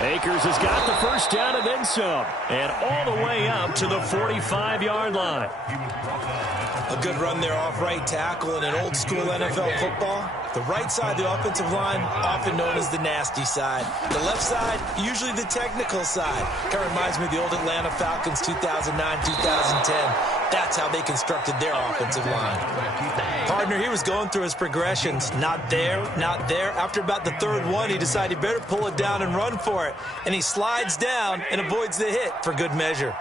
Akers has got the first down and then some. And all the way up to the 45-yard line. A good run there off right tackle in an old-school NFL football. The right side of the offensive line, often known as the nasty side. The left side, usually the technical side. Kind of reminds me of the old Atlanta Falcons 2009-2010. That's how they constructed their offensive line. Partner, he was going through his progressions. Not there, not there. After about the third one, he decided he better pull it down and run for it. And he slides down and avoids the hit for good measure.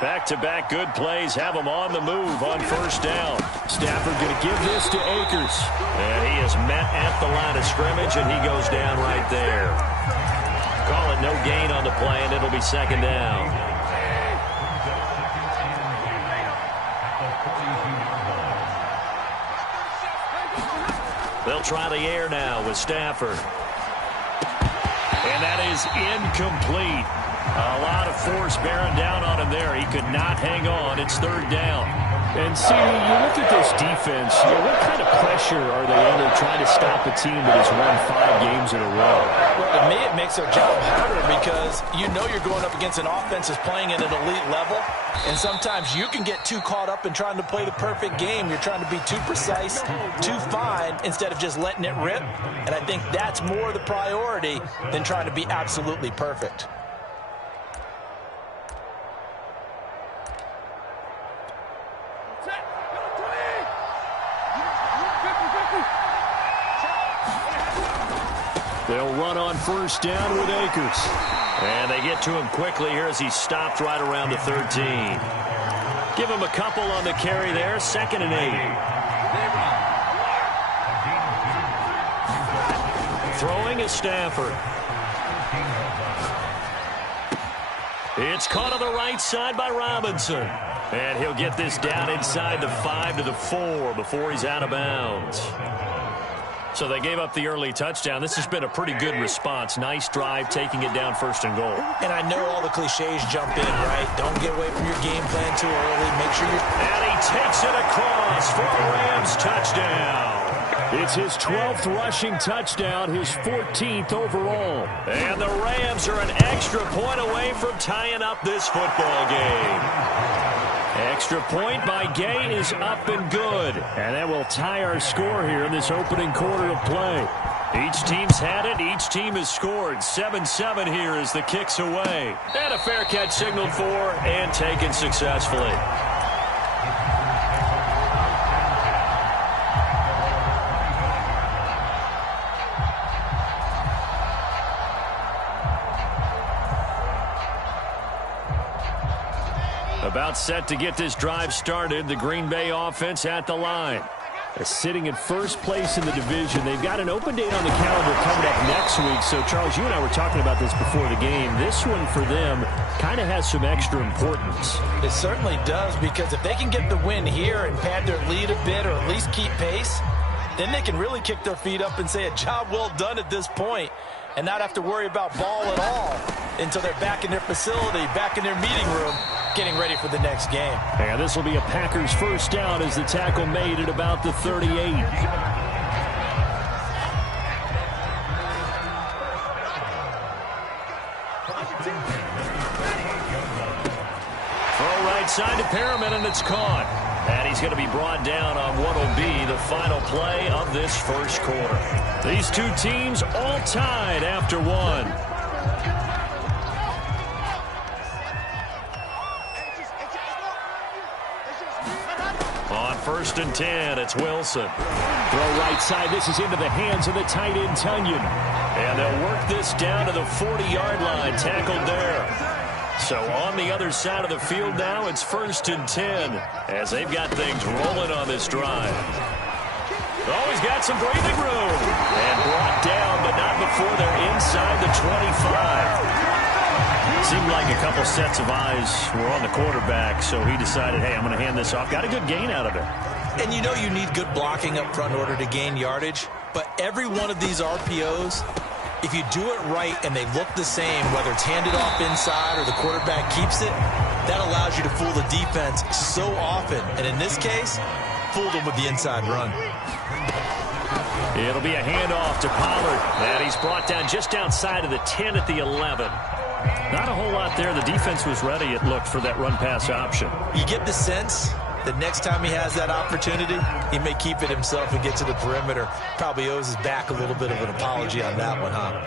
Back-to-back good plays have him on the move on first down. Stafford going to give this to Akers. And he is met at the line of scrimmage, and he goes down right there. Call it no gain on the play, and it'll be second down. They'll try the air now with Stafford. And that is incomplete. A lot of force bearing down on him there. He could not hang on. It's third down. And, CD, you look at this defense, what kind of pressure are they under trying to stop a team that has won 5 games in a row? Well, to me, it makes their job harder because you know you're going up against an offense that's playing at an elite level, and sometimes you can get too caught up in trying to play the perfect game. You're trying to be too precise, too fine, instead of just letting it rip, and I think that's more the priority than trying to be absolutely perfect. They'll run on first down with Akers. And they get to him quickly here as he stopped right around the 13. Give him a couple on the carry there. 2nd and 8. Throwing is Stafford. It's caught on the right side by Robinson. And he'll get this down inside the 5 to the 4 before he's out of bounds. So they gave up the early touchdown. This has been a pretty good response. Nice drive, taking it down 1st and goal. And I know all the cliches jump in, right? Don't get away from your game plan too early. Make sure you're... And he takes it across for a Rams touchdown. It's his 12th rushing touchdown, his 14th overall. And the Rams are an extra point away from tying up this football game. Extra point by Gay is up and good. And that will tie our score here in this opening quarter of play. Each team's had it. Each team has scored. 7-7 here as the kick's away. And a fair catch signaled for and taken successfully. About set to get this drive started. The Green Bay offense at the line. They're sitting in first place in the division. They've got an open date on the calendar coming up next week. So, Charles, you and I were talking about this before the game. This one for them kind of has some extra importance. It certainly does, because if they can get the win here and pad their lead a bit or at least keep pace, then they can really kick their feet up and say a job well done at this point and not have to worry about ball at all until they're back in their facility, back in their meeting room, getting ready for the next game. And this will be a Packers first down as the tackle made at about the 38. Throw right side to Perriman, and it's caught. And he's going to be brought down on what will be the final play of this first quarter. These two teams all tied after one. On 1st and 10, it's Wilson. Throw right side. This is into the hands of the tight end, Tunyon. And they'll work this down to the 40-yard line. Tackled there. So on the other side of the field now, it's 1st and 10 as they've got things rolling on this drive. Oh, he's got some breathing room. And brought down, but not before they're inside the 25. Seemed like a couple sets of eyes were on the quarterback, so he decided, hey, I'm going to hand this off. Got a good gain out of it. And you know you need good blocking up front in order to gain yardage, but every one of these RPOs, if you do it right and they look the same, whether it's handed off inside or the quarterback keeps it, that allows you to fool the defense so often. And in this case, fooled them with the inside run. It'll be a handoff to Pollard. And he's brought down just outside of the 10 at the 11. Not a whole lot there. The defense was ready, it looked, for that run-pass option. You get the sense that next time he has that opportunity, he may keep it himself and get to the perimeter. Probably owes his back a little bit of an apology on that one, huh?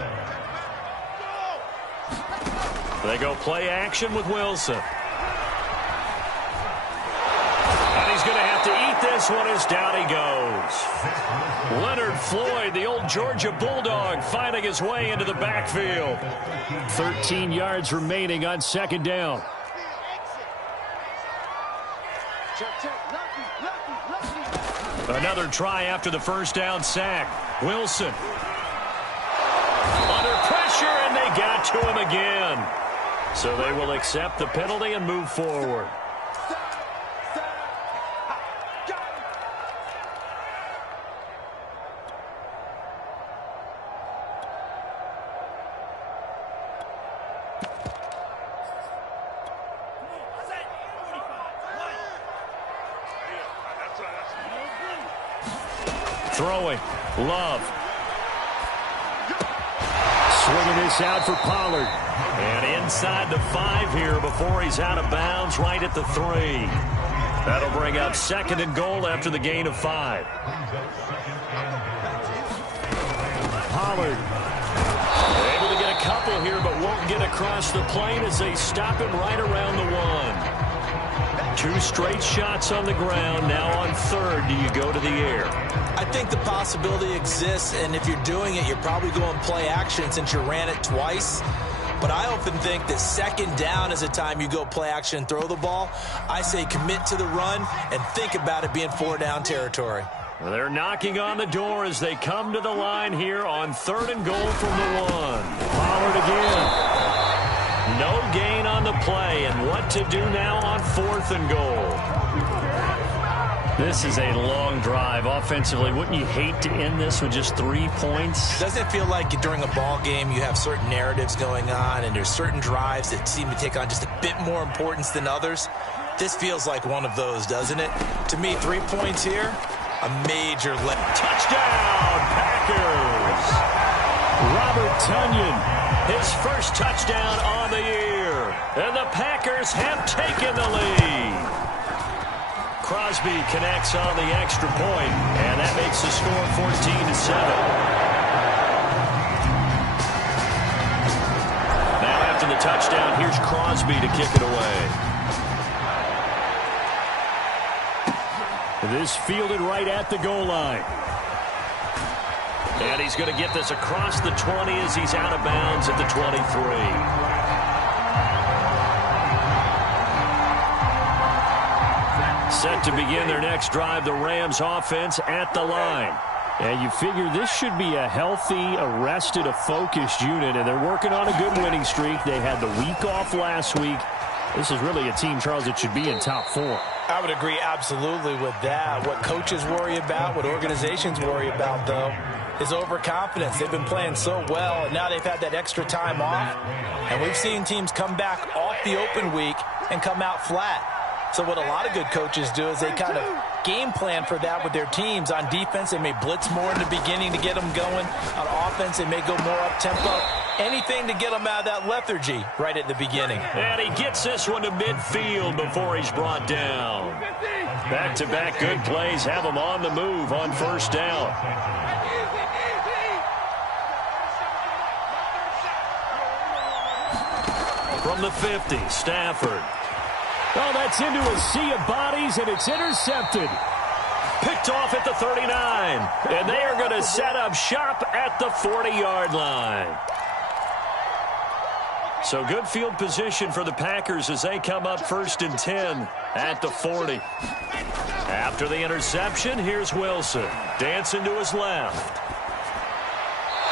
They go play action with Wilson. And he's going to have to eat this one as down he goes. Leonard Floyd, the old Georgia Bulldog, finding his way into the backfield. 13 yards remaining on second down. Another try after the first down sack. Wilson under pressure, and they got to him again. So they will accept the penalty and move forward. Throwing. Love. Swinging this out for Pollard. And inside the 5 here before he's out of bounds right at the 3. That'll bring up second and goal after the gain of 5. Pollard. Able to get a couple here, but won't get across the plane as they stop him right around the 1. 2 straight shots on the ground. Now on third, do you go to the air? I think the possibility exists, and if you're doing it, you're probably going play action since you ran it twice. But I often think that second down is a time you go play action and throw the ball. I say commit to the run and think about it being 4-down territory. They're knocking on the door as they come to the line here on third and goal from the 1. Pollard again. No gain on the play, and what to do now on fourth and goal. This is a long drive offensively. Wouldn't you hate to end this with just 3 points? Doesn't it feel like during a ball game you have certain narratives going on and there's certain drives that seem to take on just a bit more importance than others? This feels like one of those, doesn't it? To me, 3 points here, a major touchdown, Packers! Robert Tonyan, his first touchdown on the year. And the Packers have taken the lead. Crosby connects on the extra point, and that makes the score 14-7. Now after the touchdown, here's Crosby to kick it away. This fielded right at the goal line. And he's going to get this across the 20 as he's out of bounds at the 23. Set to begin their next drive, the Rams offense at the line. And you figure this should be a healthy, arrested, a focused unit, and they're working on a good winning streak. They had the week off last week. This is really a team, Charles, that should be in top 4. I would agree absolutely with that. What coaches worry about, what organizations worry about, though, is overconfidence. They've been playing so well, and now they've had that extra time off. And we've seen teams come back off the open week and come out flat. So what a lot of good coaches do is they kind of game plan for that with their teams. On defense, they may blitz more in the beginning to get them going. On offense, they may go more up-tempo. Anything to get them out of that lethargy right at the beginning. And he gets this one to midfield before he's brought down. Back-to-back good plays have him on the move on first down. From the 50, Stafford. Oh, that's into a sea of bodies, and it's intercepted. Picked off at the 39. And they are going to set up shop at the 40-yard line. So good field position for the Packers as they come up first and 10 at the 40. After the interception, here's Wilson. Dancing to his left.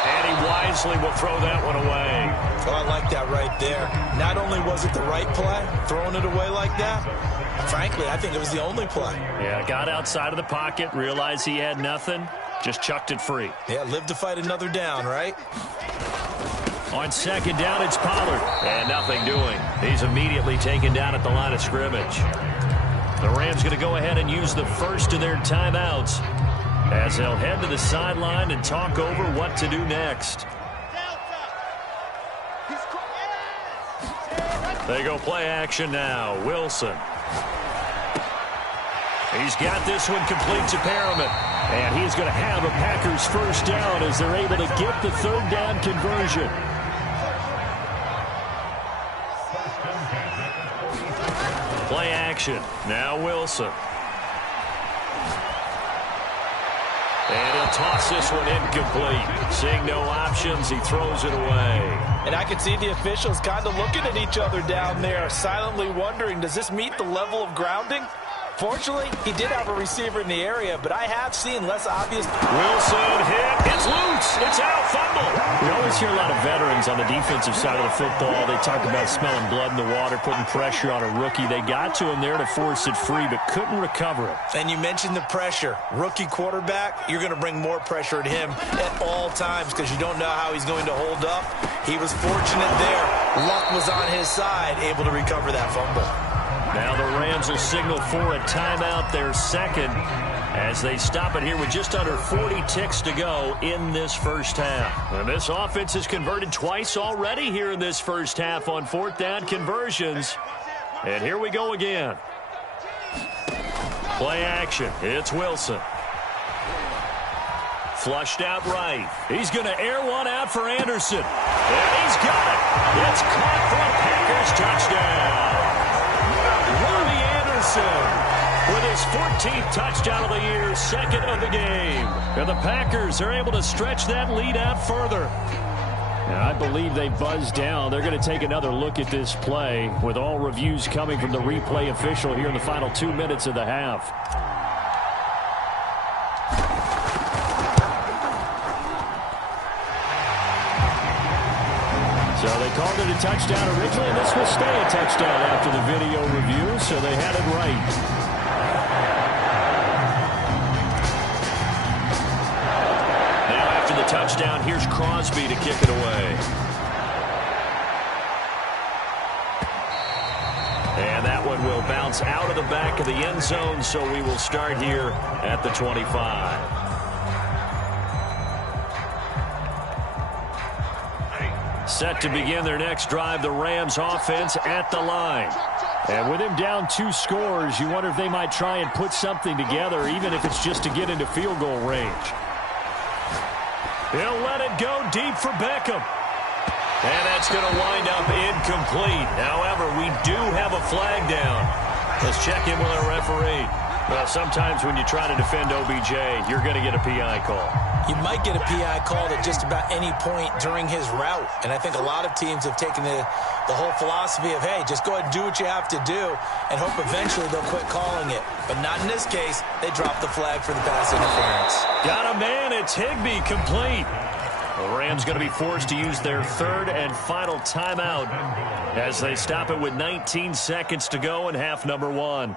And he wisely will throw that one away. Oh, I like that right there. Not only was it the right play, throwing it away like that, frankly, I think it was the only play. Yeah, got outside of the pocket, realized he had nothing, just chucked it free. Yeah, live to fight another down, right? On second down, it's Pollard. And nothing doing. He's immediately taken down at the line of scrimmage. The Rams going to go ahead and use the first of their timeouts. as they'll head to the sideline and talk over what to do next. They go play action now. Wilson. He's got this one complete to Perriman. And he's going to have a Packers first down as they're able to get the third down conversion. Play action. Now Wilson. And he'll toss this one incomplete. Seeing no options, he throws it away. And I can see the officials kind of looking at each other down there, silently wondering, does this meet the level of grounding? Fortunately, he did have a receiver in the area, but I have seen less obvious. Wilson hit. It's loose. It's out. Fumble. We always hear a lot of veterans on the defensive side of the football. They talk about smelling blood in the water, putting pressure on a rookie. They got to him there to force it free, but couldn't recover it. And you mentioned the pressure. Rookie quarterback, you're going to bring more pressure at him at all times because you don't know how he's going to hold up. He was fortunate there. Luck was on his side, able to recover that fumble. Now the Rams will signal for a timeout, their second, as they stop it here with just under 40 ticks to go in this first half. And this offense has converted twice already here in this first half on fourth down conversions. And here we go again. Play action. It's Wilson. Flushed out right. He's going to air one out for Anderson. And he's got it. It's caught for a Packers touchdown. Robbie Anderson with his 14th touchdown of the year, second of the game. And the Packers are able to stretch that lead out further. And I believe they buzzed down. They're going to take another look at this play with all reviews coming from the replay official here in the final 2 minutes of the half. So they called it a touchdown originally, and this will stay a touchdown after the video review, so they had it right. Now after the touchdown, here's Crosby to kick it away. And that one will bounce out of the back of the end zone, so we will start here at the 25. Set to begin their next drive, the Rams offense at the line. And with him down 2 scores, you wonder if they might try and put something together, even if it's just to get into field goal range. He'll let it go deep for Beckham. And that's going to wind up incomplete. However, we do have a flag down. Let's check in with our referee. Well, sometimes when you try to defend OBJ, you're going to get a PI call. You might get a PI called at just about any point during his route. And I think a lot of teams have taken the whole philosophy of, hey, just go ahead and do what you have to do and hope eventually they'll quit calling it. But not in this case. They dropped the flag for the pass interference. Got a man. It's Higbee, complete. The Rams going to be forced to use their third and final timeout as they stop it with 19 seconds to go in half number 1.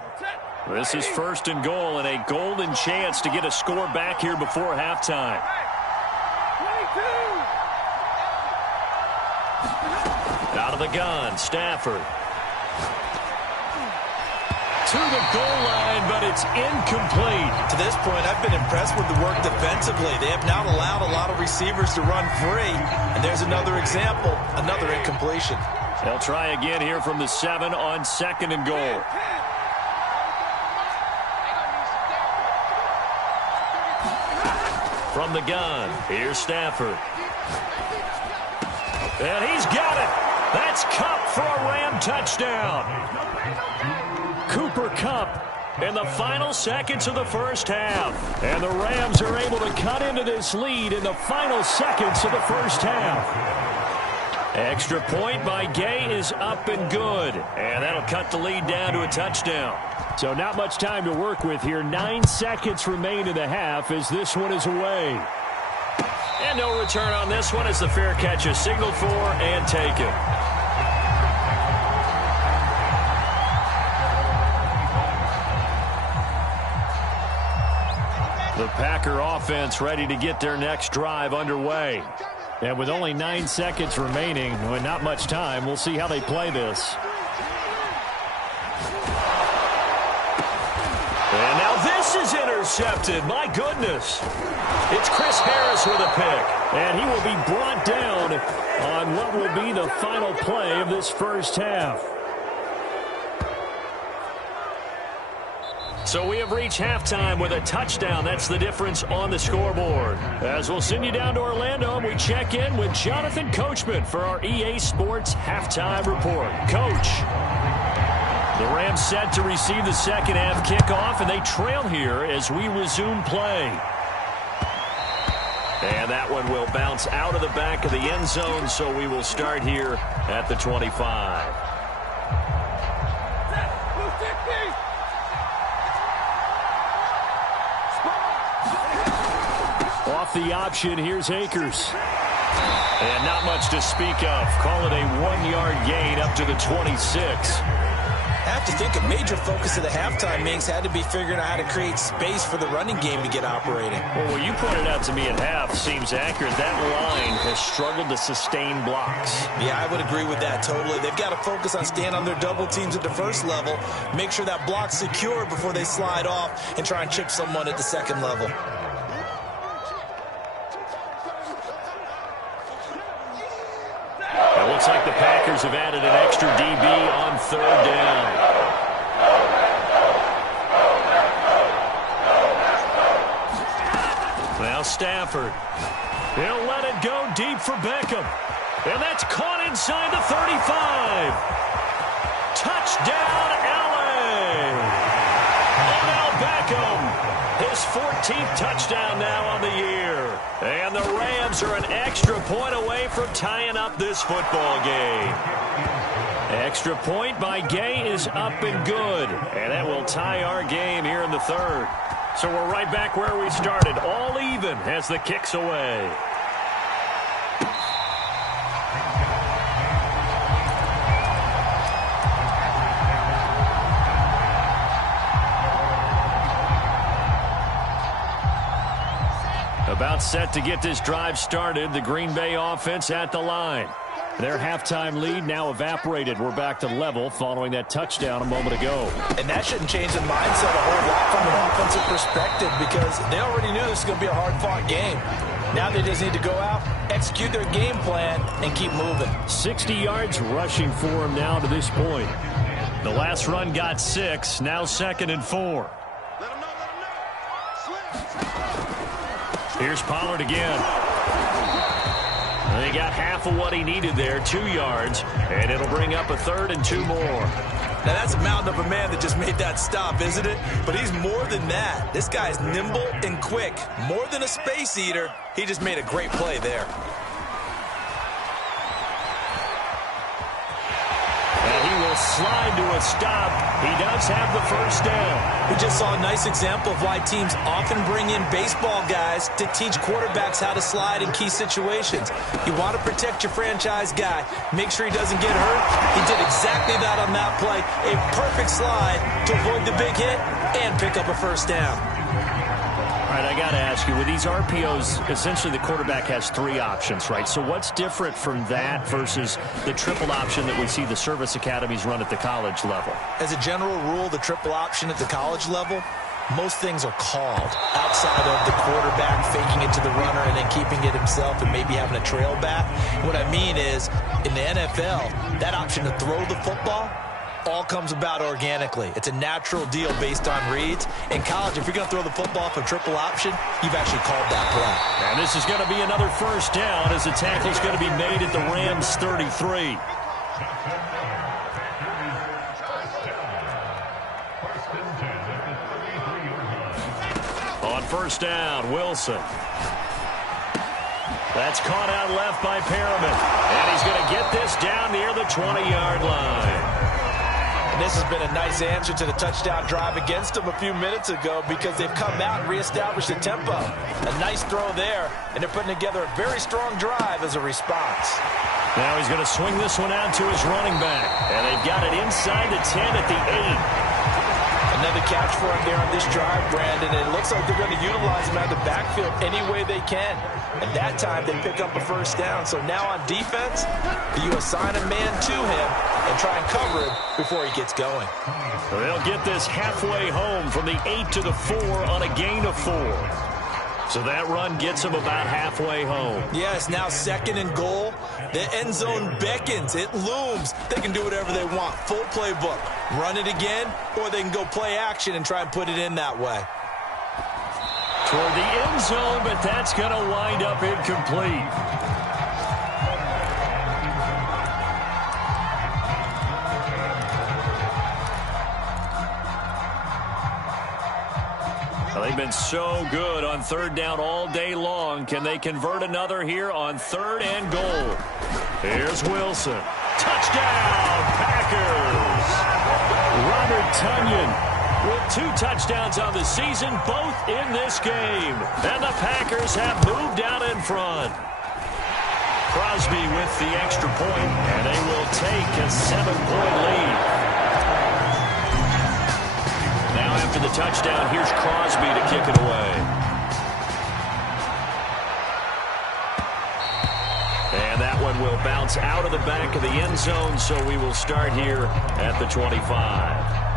This is first and goal and a golden chance to get a score back here before halftime. Out of the gun, Stafford. To the goal line, but it's incomplete. To this point, I've been impressed with the work defensively. They have not allowed a lot of receivers to run free. And there's another example, another incompletion. They'll try again here from the 7 on second and goal. From the gun, here's Stafford. And he's got it. That's Kupp for a Ram touchdown. Cooper Kupp in the final seconds of the first half. And the Rams are able to cut into this lead in the final seconds of the first half. Extra point by Gay is up and good. And that'll cut the lead down to a touchdown. So not much time to work with here. 9 seconds remain in the half as this one is away. And no return on this one as the fair catch is signaled for and taken. The Packer offense ready to get their next drive underway. And with only 9 seconds remaining, with not much time, we'll see how they play this. And now this this is intercepted. My goodness. It's Chris Harris with a pick. And he will be brought down on what will be the final play of this first half. So we have reached halftime with a touchdown. That's the difference on the scoreboard. As we'll send you down to Orlando, we check in with Jonathan Coachman for our EA Sports Halftime Report. Coach, the Rams set to receive the second half kickoff, and they trail here as we resume play. And that one will bounce out of the back of the end zone, so we will start here at the 25. Off the option, here's Akers. And not much to speak of. Call it a 1-yard gain up to the 26. I have to think a major focus of the halftime meetings had to be figuring out how to create space for the running game to get operating. Well, what you pointed out to me at half seems accurate. That line has struggled to sustain blocks. Yeah, I would agree with that totally. They've got to focus on staying on their double teams at the first level, make sure that block's secure before they slide off and try and chip someone at the second level. It looks like the Packers have added an extra DB on third down. Now Stafford. He'll let it go deep for Beckham. And that's caught inside the 35. Touchdown, LA. Odell Beckham. His 14th touchdown now on the year. And the Rams are an extra point away from tying up this football game. Extra point by Gay is up and good. And that will tie our game here in the third. So we're right back where we started. All even as the kick's away. About set to get this drive started. The Green Bay offense at the line. Their halftime lead now evaporated. We're back to level following that touchdown a moment ago. And that shouldn't change the mindset a whole lot from an offensive perspective because they already knew this was going to be a hard-fought game. Now they just need to go out, execute their game plan, and keep moving. 60 yards rushing for him now to this point. The last run got 6, now 2nd and 4. Here's Pollard again. They got half of what he needed there, 2 yards, and it'll bring up a 3rd and 2 more. Now that's a mountain of a man that just made that stop, isn't it? But he's more than that. This guy's nimble and quick. More than a space eater, he just made a great play there. Slide to a stop. He does have the first down. We just saw a nice example of why teams often bring in baseball guys to teach quarterbacks how to slide in key situations. You want to protect your franchise guy. Make sure he doesn't get hurt. He did exactly that on that play. A perfect slide to avoid the big hit and pick up a first down. All right, I got to ask you, with these RPOs, essentially the quarterback has 3 options, right? So what's different from that versus the triple option that we see the service academies run at the college level? As a general rule, the triple option at the college level, most things are called outside of the quarterback faking it to the runner and then keeping it himself and maybe having a trail back. What I mean is, in the NFL, that option to throw the football all comes about organically. It's a natural deal based on reads. In college, if you're going to throw the football for triple option, you've actually called that play. And this is going to be another first down as the tackle's going to be made at the Rams 33. On first down, Wilson. That's caught out left by Perriman. And he's going to get this down near the 20-yard line. And this has been a nice answer to the touchdown drive against them a few minutes ago because they've come out and reestablished the tempo. A nice throw there, and they're putting together a very strong drive as a response. Now he's going to swing this one out to his running back. And they've got it inside the 10 at the 8. Another catch for him there on this drive, Brandon. And it looks like they're going to utilize him out of the backfield any way they can. And that time they pick up a first down. So now on defense, you assign a man to him. and try and cover him before he gets going. They'll get this halfway home from the 8 to the 4 on a gain of 4. So that run gets them about halfway home. Yes, now 2nd and goal. The end zone beckons. It looms. They can do whatever they want. Full playbook. Run it again, or they can go play action and try and put it in that way. Toward the end zone, but that's going to wind up incomplete. They've been so good on 3rd down all day long. Can they convert another here on 3rd and goal? Here's Wilson. Touchdown, Packers! Robert Tonyan with 2 touchdowns on the season, both in this game. And the Packers have moved out in front. Crosby with the extra point, and they will take a 7-point lead. Now after the touchdown, here's Crosby to kick it away. And that one will bounce out of the back of the end zone, so we will start here at the 25.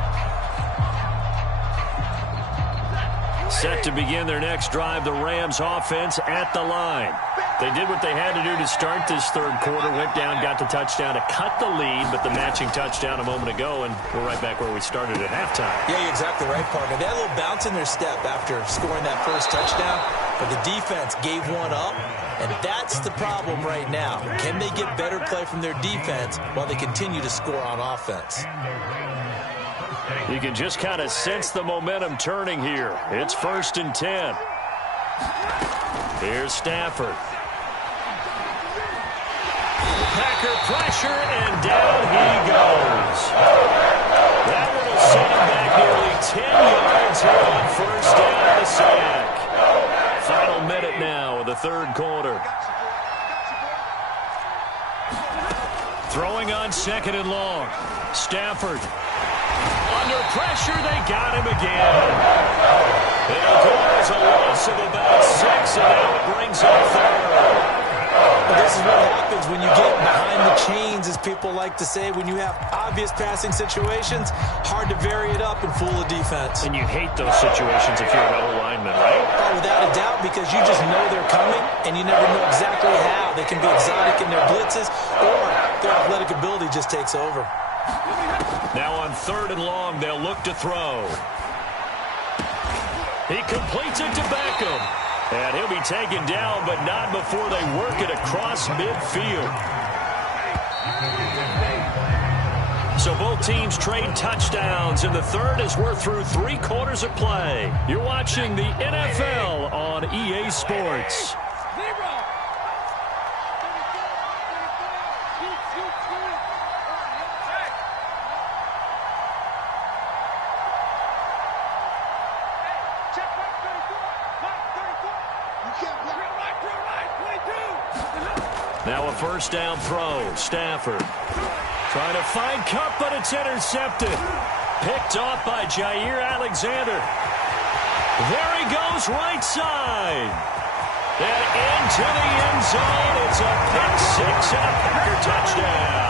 Set to begin their next drive, the Rams offense at the line. They did what they had to do to start this 3rd quarter, went down, got the touchdown to cut the lead, but the matching touchdown a moment ago, and we're right back where we started at halftime. Yeah, you're exactly right, partner. They had a little bounce in their step after scoring that first touchdown, but the defense gave one up, and that's the problem right now. Can they get better play from their defense while they continue to score on offense? You can just kind of sense the momentum turning here. It's 1st and 10. Here's Stafford. Packer pressure, and down he goes. That one will send him back nearly 10 yards here on 1st down and a sack. Final minute now of the 3rd quarter. Throwing on 2nd and long. Stafford. Under pressure, they got him again. It'll go as a loss of about 6, and now it brings up 3rd. Well, this is what happens when you get behind the chains, as people like to say. When you have obvious passing situations, hard to vary it up and fool the defense. And you hate those situations if you're an O-lineman, right? Oh, without a doubt, because you just know they're coming, and you never know exactly how. They can be exotic in their blitzes, or their athletic ability just takes over. Now on 3rd and long, they'll look to throw. He completes it to Beckham. And he'll be taken down, but not before they work it across midfield. So both teams trade touchdowns, and the 3rd as we're through 3 quarters of play. You're watching the NFL on EA Sports. Now a 1st down throw. Stafford trying to find Kupp, but it's intercepted. Picked off by Jair Alexander. There he goes, right side. And into the end zone. It's a pick 6 and a Packer touchdown.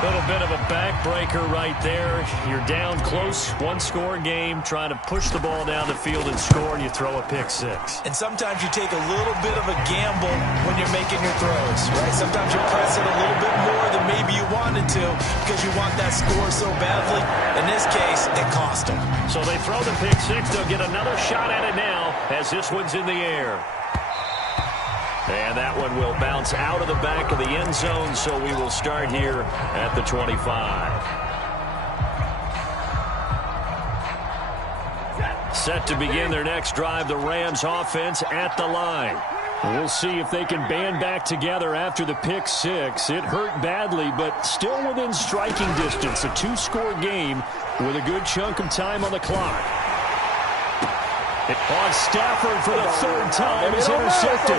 Little bit of a backbreaker right there. You're down close, 1-score game, trying to push the ball down the field and score, and you throw a pick 6. And sometimes you take a little bit of a gamble when you're making your throws, right? Sometimes you press it a little bit more than maybe you wanted to because you want that score so badly. In this case, it cost them. So they throw the pick 6. They'll get another shot at it now as this one's in the air. And that one will bounce out of the back of the end zone, so we will start here at the 25. Set to begin their next drive, the Rams offense at the line. We'll see if they can band back together after the pick 6. It hurt badly, but still within striking distance. A 2-score game with a good chunk of time on the clock. On Stafford for the 3rd time is intercepted.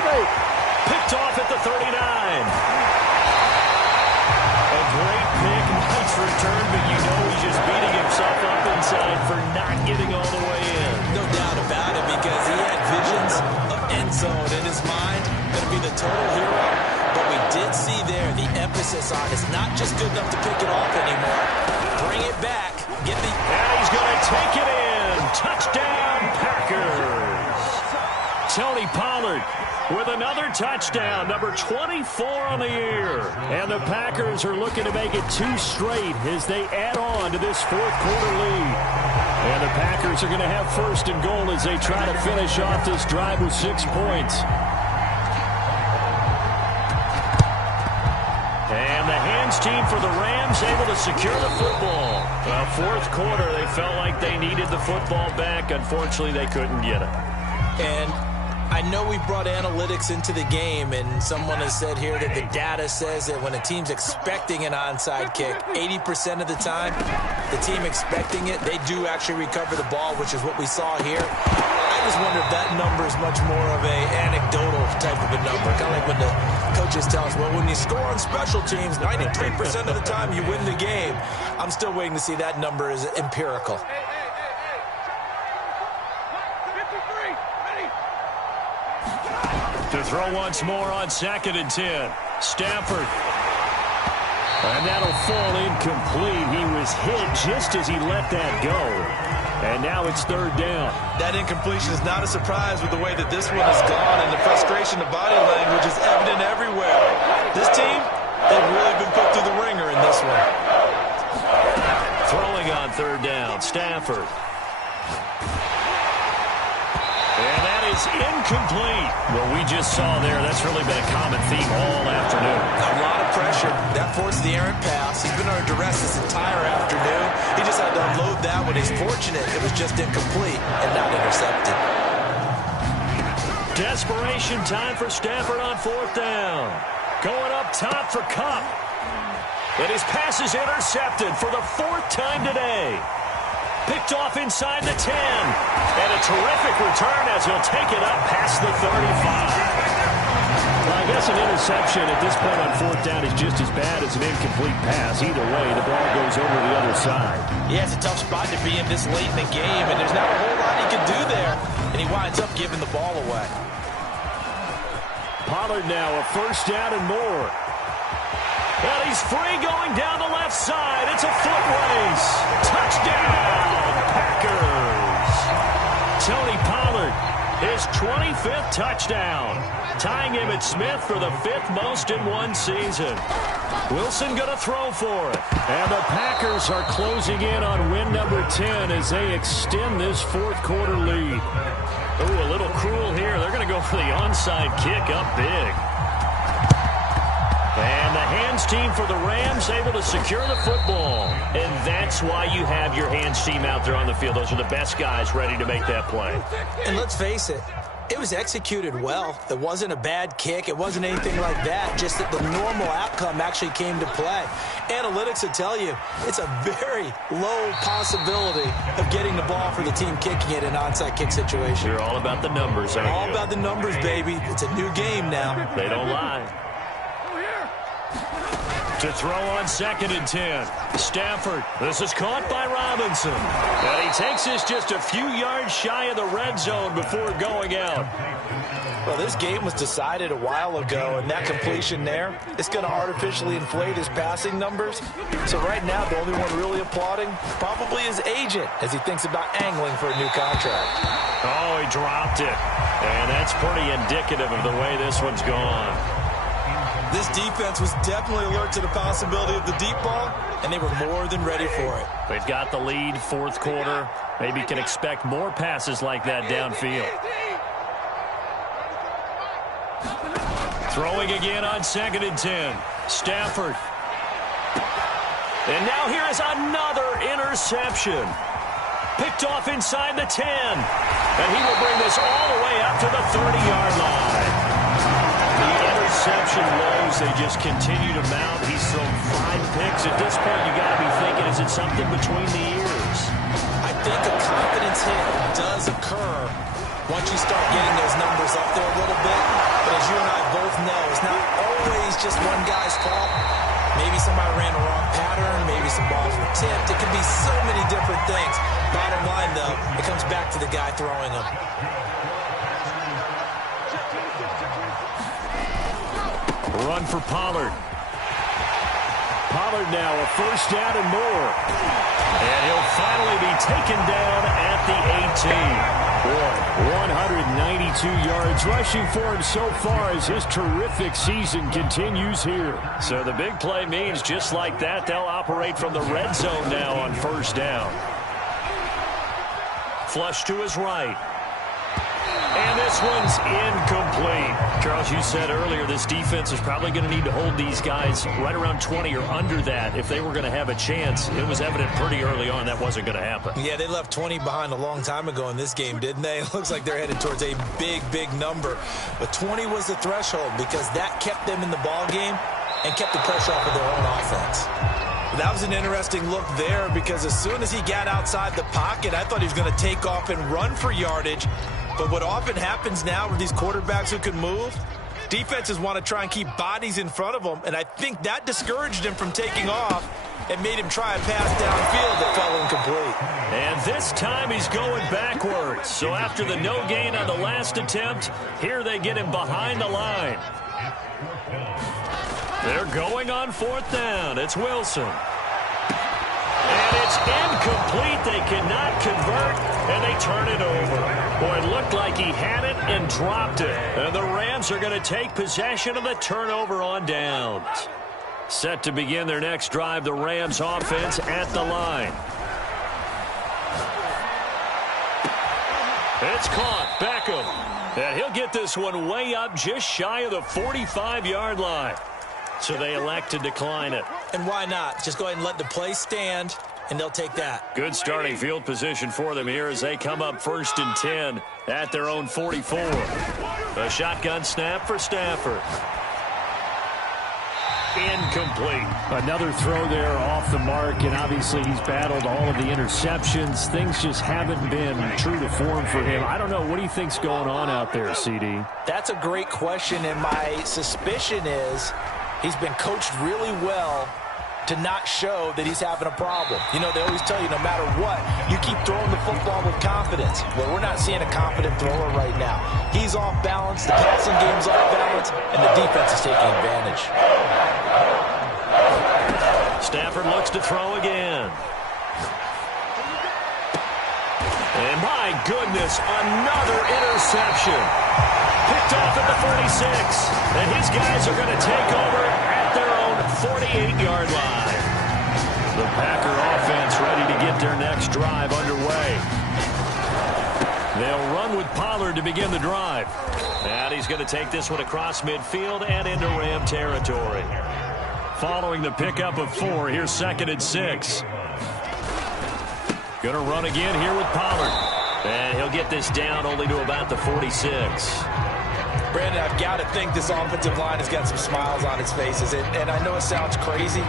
Picked off at the 39. A great pick, nice return, but you know he's just beating himself up inside for not getting all the way in. No doubt about it, because he had visions of end zone in his mind. Going to be the total hero. But we did see there the emphasis emphasis on. It's not just good enough to pick it off anymore. Bring it back. And he's going to take it in. Touchdown, Packers. Tony Pollard with another touchdown, number 24 on the year. And the Packers are looking to make it 2 straight as they add on to this fourth quarter lead. And the Packers are going to have first and goal as they try to finish off this drive with 6 points. And the hands team for the Rams able to secure the football. Well, fourth quarter, they felt like they needed the football back. Unfortunately, they couldn't get it. And I know we brought analytics into the game, and someone has said here that the data says that when a team's expecting an onside kick, 80% of the time, the team expecting it, they do actually recover the ball, which is what we saw here. I just wonder if that number is much more of a anecdotal type of a number. Kind of like when the coaches tell us, well, when you score on special teams, 93% of the time you win the game. I'm still waiting to see that number is empirical. To throw once more on 2nd and 10. Stafford. And that'll fall incomplete. He was hit just as he let that go. And now it's 3rd down. That incompletion is not a surprise with the way that this one has gone, and the frustration of body language is evident everywhere. This team, they've really been put through the ringer in this one. Throwing on 3rd down, Stafford. And that is incomplete. What we just saw there, that's really been a common theme all afternoon. A lot of pressure. That forced the errant pass. He's been under duress this entire afternoon. He just had to unload that one. He's fortunate it was just incomplete and not intercepted. Desperation time for Stafford on 4th down. Going up top for Kupp. And his pass is intercepted for the 4th time today. Picked off inside the 10. And a terrific return as he'll take it up past the 35. Well, I guess an interception at this point on 4th down is just as bad as an incomplete pass. Either way, the ball goes over the other side. Yeah, it's a tough spot to be in this late in the game, and there's not a whole lot he can do there. And he winds up giving the ball away. Pollard now a 1st down and more. And he's free going down the left side. It's a foot race. Touchdown, Packers. Tony Pollard, his 25th touchdown. Tying him at Smith for the 5th most in one season. Wilson going to throw for it. And the Packers are closing in on win number 10 as they extend this fourth quarter lead. Ooh, a little cruel here. They're going to go for the onside kick up big. And the hands team for the Rams able to secure the football. And that's why you have your hands team out there on the field. Those are the best guys ready to make that play. And let's face it, it was executed well. It wasn't a bad kick. It wasn't anything like that. Just that the normal outcome actually came to play. Analytics will tell you it's a very low possibility of getting the ball for the team kicking it in an onside kick situation. You're all about the numbers, aren't you? All about the numbers, baby. It's a new game now. They don't lie. To throw on 2nd and 10. Stafford. This is caught by Robinson. And he takes this just a few yards shy of the red zone before going out. Well, this game was decided a while ago, and that completion there, it's going to artificially inflate his passing numbers. So right now, the only one really applauding probably his agent as he thinks about angling for a new contract. Oh, he dropped it. And that's pretty indicative of the way this one's gone. This defense was definitely alert to the possibility of the deep ball, and they were more than ready for it. They've got the lead, fourth quarter. Maybe can expect more passes like that downfield. Throwing again on 2nd and 10. Stafford. And now here is another interception. Picked off inside the 10. And he will bring this all the way up to the 30-yard line. The interception lows, they just continue to mount. He's thrown 5 picks. At this point, you got to be thinking, is it something between the ears? I think a confidence hit does occur once you start getting those numbers up there a little bit. But as you and I both know, it's not always just one guy's fault. Maybe somebody ran the wrong pattern. Maybe some balls were tipped. It could be so many different things. Bottom line, though, it comes back to the guy throwing them. Run for Pollard. Pollard now a first down and more. And he'll finally be taken down at the 18. Boy, 192 yards rushing for him so far as his terrific season continues here. So the big play means just like that, they'll operate from the red zone now on first down. Flush to his right. And this one's incomplete. Charles, you said earlier this defense is probably going to need to hold these guys right around 20 or under that if they were going to have a chance. It was evident pretty early on that wasn't going to happen. Yeah, they left 20 behind a long time ago in this game, didn't they? It looks like they're headed towards a big, big number. But 20 was the threshold because that kept them in the ball game and kept the pressure off of their own offense. That was an interesting look there because as soon as he got outside the pocket, I thought he was going to take off and run for yardage. But what often happens now with these quarterbacks who can move, defenses want to try and keep bodies in front of them, and I think that discouraged him from taking off and made him try a pass downfield that fell incomplete. And this time he's going backwards. So after the no gain on the last attempt, here they get him behind the line. They're going on fourth down. It's Wilson. And it's incomplete. They cannot convert, and they turn it over. Boy, it looked like he had it and dropped it. And the Rams are going to take possession of the turnover on downs. Set to begin their next drive, the Rams offense at the line. It's caught. Beckham. And he'll get this one way up just shy of the 45-yard line. So they elect to decline it. And why not? Just go ahead and let the play stand, and they'll take that. Good starting field position for them here as they come up first and 10 at their own 44. A shotgun snap for Stafford. Incomplete. Another throw there off the mark, and obviously he's battled all of the interceptions. Things just haven't been true to form for him. I don't know. What do you think's going on out there, CD? That's a great question, and my suspicion is he's been coached really well to not show that he's having a problem. You know, they always tell you no matter what, you keep throwing the football with confidence. Well, we're not seeing a confident thrower right now. He's off balance, the passing game's off balance, and the defense is taking advantage. Stafford looks to throw again. And my goodness, another interception. Picked off at the 46. And his guys are going to take over at their own 48-yard line. The Packer offense ready to get their next drive underway. They'll run with Pollard to begin the drive. And he's going to take this one across midfield and into Ram territory. Following the pickup of 4, here's 2nd and 6. Going to run again here with Pollard. And he'll get this down only to about the 46. Brandon, I've got to think this offensive line has got some smiles on its faces. And I know it sounds crazy,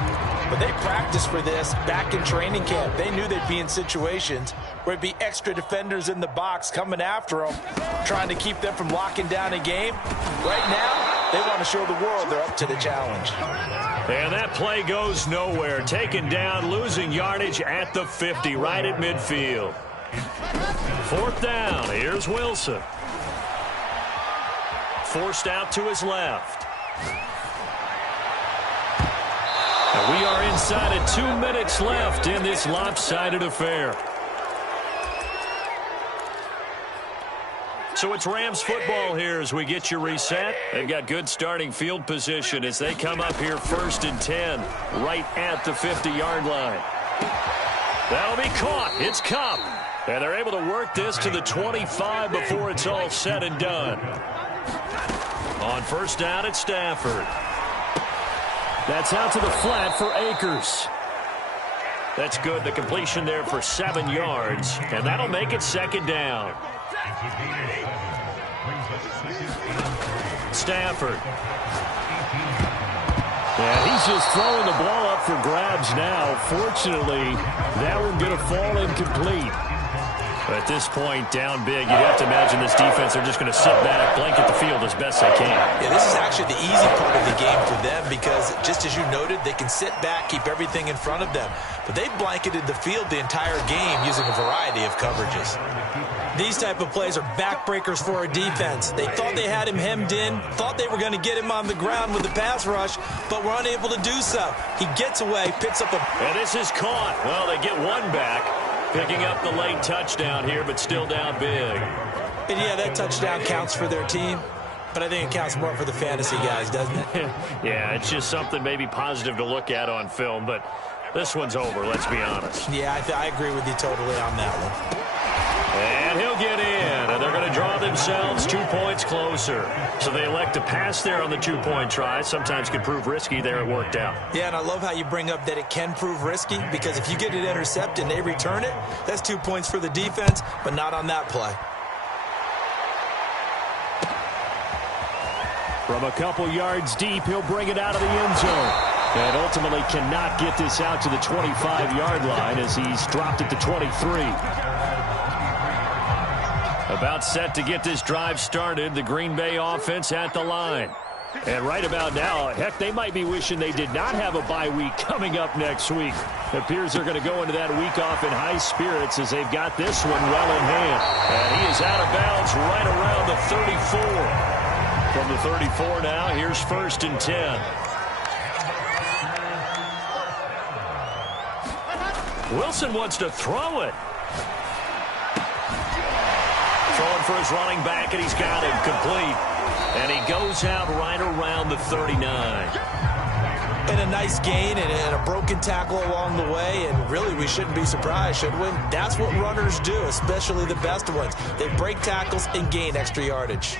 but they practiced for this back in training camp. They knew they'd be in situations where it'd be extra defenders in the box coming after them, trying to keep them from locking down a game. Right now, they want to show the world they're up to the challenge. And that play goes nowhere. Taken down, losing yardage at the 50, right at midfield. 4th down. Here's Wilson. Forced out to his left. And we are inside of 2 minutes left in this lopsided affair. So it's Rams football here as we get you reset. They've got good starting field position as they come up here 1st and 10 right at the 50-yard line. That'll be caught. It's Kupp. And they're able to work this to the 25 before it's all said and done. On 1st down, it's Stafford. That's out to the flat for Akers. That's good. The completion there for 7 yards. And that'll make it 2nd down. Stafford. Yeah, he's just throwing the ball up for grabs now. Fortunately, that one going to fall incomplete. At this point, down big, you'd have to imagine this defense, they're just going to sit back, blanket the field as best they can. Yeah, this is actually the easy part of the game for them because, just as you noted, they can sit back, keep everything in front of them. But they've blanketed the field the entire game using a variety of coverages. These type of plays are backbreakers for a defense. They thought they had him hemmed in, thought they were going to get him on the ground with the pass rush, but were unable to do so. He gets away, picks up a... And this is caught. Well, they get one back, picking up the late touchdown here, but still down big. And yeah, that touchdown counts for their team, but I think it counts more for the fantasy guys, doesn't it? Yeah, it's just something maybe positive to look at on film, but this one's over, let's be honest. Yeah, I agree with you totally on that one. And he'll get in, and they're going to draw themselves 2 points closer. So they elect to pass there on the two-point try. Sometimes can prove risky. There it worked out. Yeah, and I love how you bring up that it can prove risky because if you get it intercepted and they return it, that's 2 points for the defense, but not on that play. From a couple yards deep, he'll bring it out of the end zone. And ultimately cannot get this out to the 25-yard line as he's dropped it to 23. About set to get this drive started, the Green Bay offense at the line. And right about now, heck, they might be wishing they did not have a bye week coming up next week. It appears they're going to go into that week off in high spirits as they've got this one well in hand. And he is out of bounds right around the 34. From the 34 now, here's 1st and 10. Wilson wants to throw it. Throwing for his running back, and he's got him complete. And he goes out right around the 39. And a nice gain and a broken tackle along the way, and really we shouldn't be surprised, should we? That's what runners do, especially the best ones. They break tackles and gain extra yardage.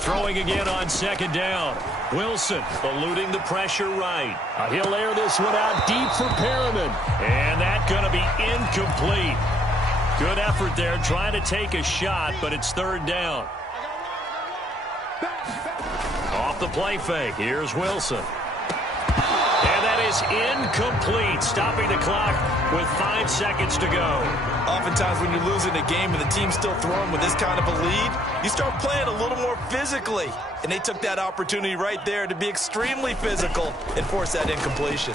Throwing again on 2nd down. Wilson eluding the pressure right. He'll air this one out deep for Perriman. And that's going to be incomplete. Good effort there trying to take a shot, but it's 3rd down. Off the play fake. Here's Wilson. And that is incomplete, stopping the clock with 5 seconds to go. Oftentimes when you're losing a game and the team's still throwing with this kind of a lead, you start playing a little more physically. And they took that opportunity right there to be extremely physical and force that incompletion.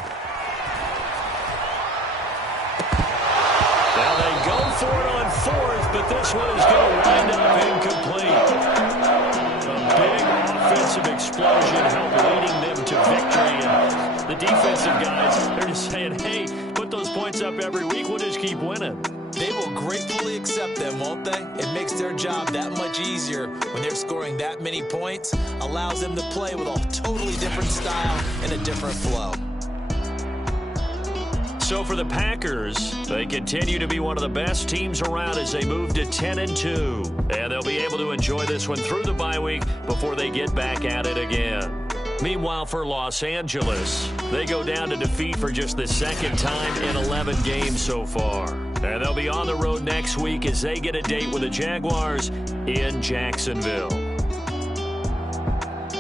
Now they go for it on 4th, but this one is going to wind up incomplete. A big offensive explosion helped leading them to victory. And the defensive guys, they're just saying, hey, put those points up every week, we'll just keep winning. They will gratefully accept them, won't they? It makes their job that much easier when they're scoring that many points, allows them to play with a totally different style and a different flow. So for the Packers, they continue to be one of the best teams around as they move to 10-2. And they'll be able to enjoy this one through the bye week before they get back at it again. Meanwhile, for Los Angeles, they go down to defeat for just the 2nd time in 11 games so far. And they'll be on the road next week as they get a date with the Jaguars in Jacksonville.